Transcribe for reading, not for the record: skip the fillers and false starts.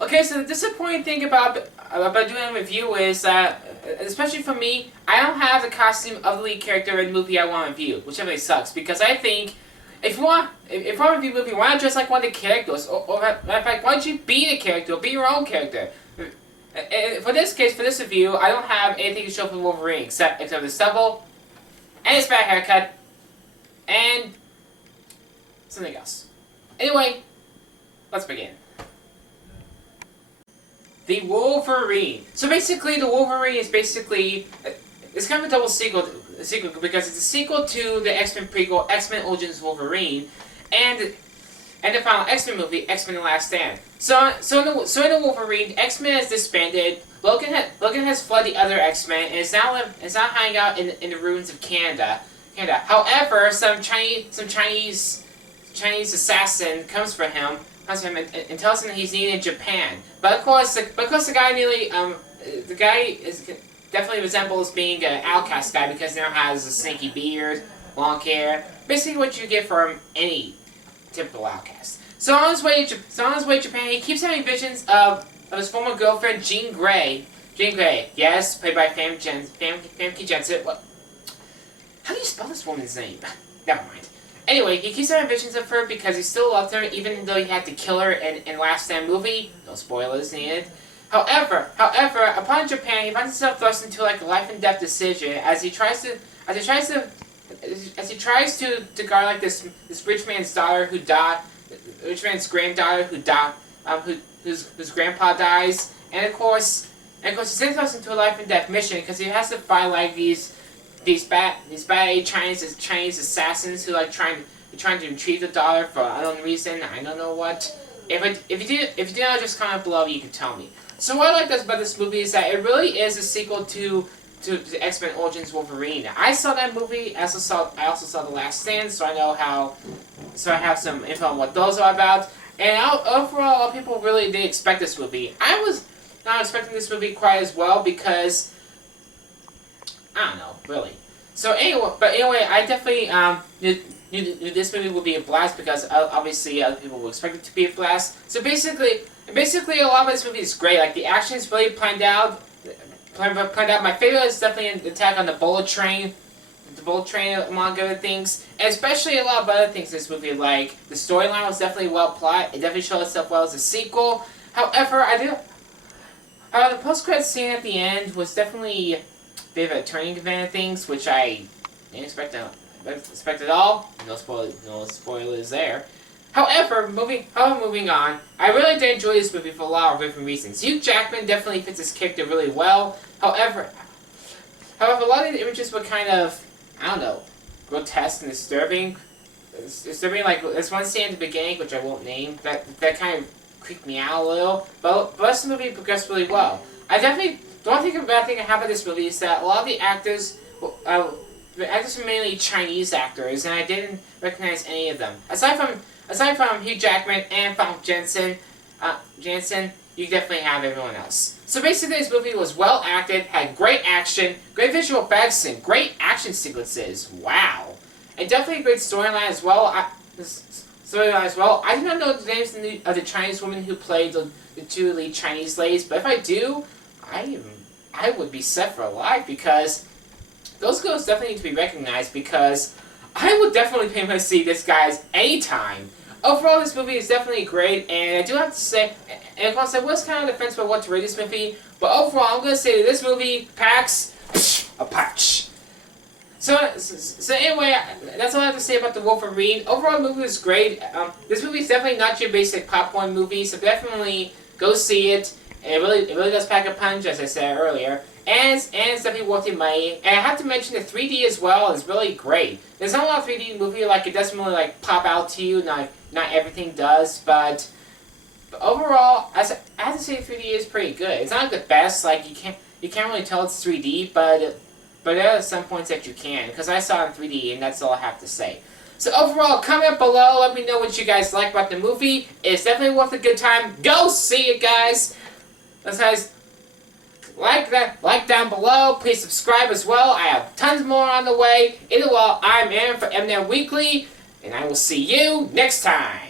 Okay, so the disappointing thing about doing a review is that, especially for me, I don't have the costume of the lead character in the movie I want to review, which really sucks, because I think if you want to review a movie, why not dress like one of the characters? Or matter of fact, why don't you be the character, or be your own character? For this case, for this review, I don't have anything to show for Wolverine except the stubble, and his bad haircut, and something else. Anyway, let's begin. The Wolverine. So basically, the Wolverine is basically it's kind of a double sequel because it's a sequel to the X-Men prequel, X-Men Origins Wolverine, and the final X-Men movie, X-Men: The Last Stand. So in the Wolverine, X-Men has disbanded. Logan has fled the other X-Men and is now hanging out in the ruins of Canada. However, some Chinese assassin comes for him and tells him that he's needed in Japan. But of course, the guy definitely resembles being an outcast guy because he now has a snaky beard, long hair, basically what you get from any typical outcast. So on his way to Japan, he keeps having visions of his former girlfriend Jean Grey. Jean Grey, yes, played by Famke Janssen. What? How do you spell this woman's name? Never mind. Anyway, he keeps having visions of her because he still loved her, even though he had to kill her in Last Stand movie. No spoilers needed. However, upon Japan, he finds himself thrust into like a life and death decision as he tries to guard like this rich man's daughter who died, rich man's granddaughter who died, whose grandpa dies, and of course he's then thrust into a life and death mission because he has to fight like these bad Chinese assassins who like trying to retrieve the daughter for unknown reason. I don't know what. If you do know, just comment below. You can tell me. So what I like about this movie is that it really is a sequel to the X-Men Origins Wolverine. I saw that movie. I also saw The Last Stand, so I have some info on what those are about. And overall, a lot of people really did expect this movie. I was not expecting this movie quite as well because I don't know, really. So anyway, I definitely knew this movie would be a blast because obviously other people will expect it to be a blast. So basically, a lot of this movie is great. Like the action is really planned out. My favorite is definitely the attack on the bullet train. The bullet train, among other things, and especially a lot of other things in this movie. Like the storyline was definitely well plotted. It definitely showed itself well as a sequel. However, the post-credit scene at the end was definitely a bit of a turning event of things, which I didn't expect at all. No spoilers there. However, moving on, I really did enjoy this movie for a lot of different reasons. Hugh Jackman definitely fits his character really well. However, a lot of the images were kind of, I don't know, grotesque and disturbing. Like there's one scene at the beginning, which I won't name, that kind of creeped me out a little. But the rest of the movie progressed really well. I definitely, the one bad thing I have about this movie is that a lot of the actors were mainly Chinese actors, and I didn't recognize any of them. Aside from Hugh Jackman and Famke Janssen, you definitely have everyone else. So basically, this movie was well acted, had great action, great visual effects, and great action sequences. Wow, and definitely a great storyline as well. I do not know the names of the Chinese women who played the two lead Chinese ladies, but if I do, I would be set for life because those girls definitely need to be recognized because I would definitely pay to see this guys anytime. Overall, this movie is definitely great, and I do have to say, and of course I was kind of on the fence about what to rate this movie, but overall I'm going to say that this movie packs a punch. So anyway, that's all I have to say about the Wolverine. Overall, the movie was great. This movie is definitely not your basic popcorn movie, so definitely go see it. And it really does pack a punch, as I said earlier. And it's definitely worth your money. And I have to mention the 3D as well is really great. There's not a lot of 3D movie, like it doesn't really like pop out to you. Not everything does, but overall, I have to say 3D is pretty good. It's not the best, like you can't really tell it's 3D, but there are some points that you can, because I saw it in 3D, and that's all I have to say. So overall, comment below, let me know what you guys like about the movie. It's definitely worth a good time. Go see it, guys! Guys, like down below. Please subscribe as well. I have tons more on the way. Either way, I'm Aaron for MNet Weekly, and I will see you next time.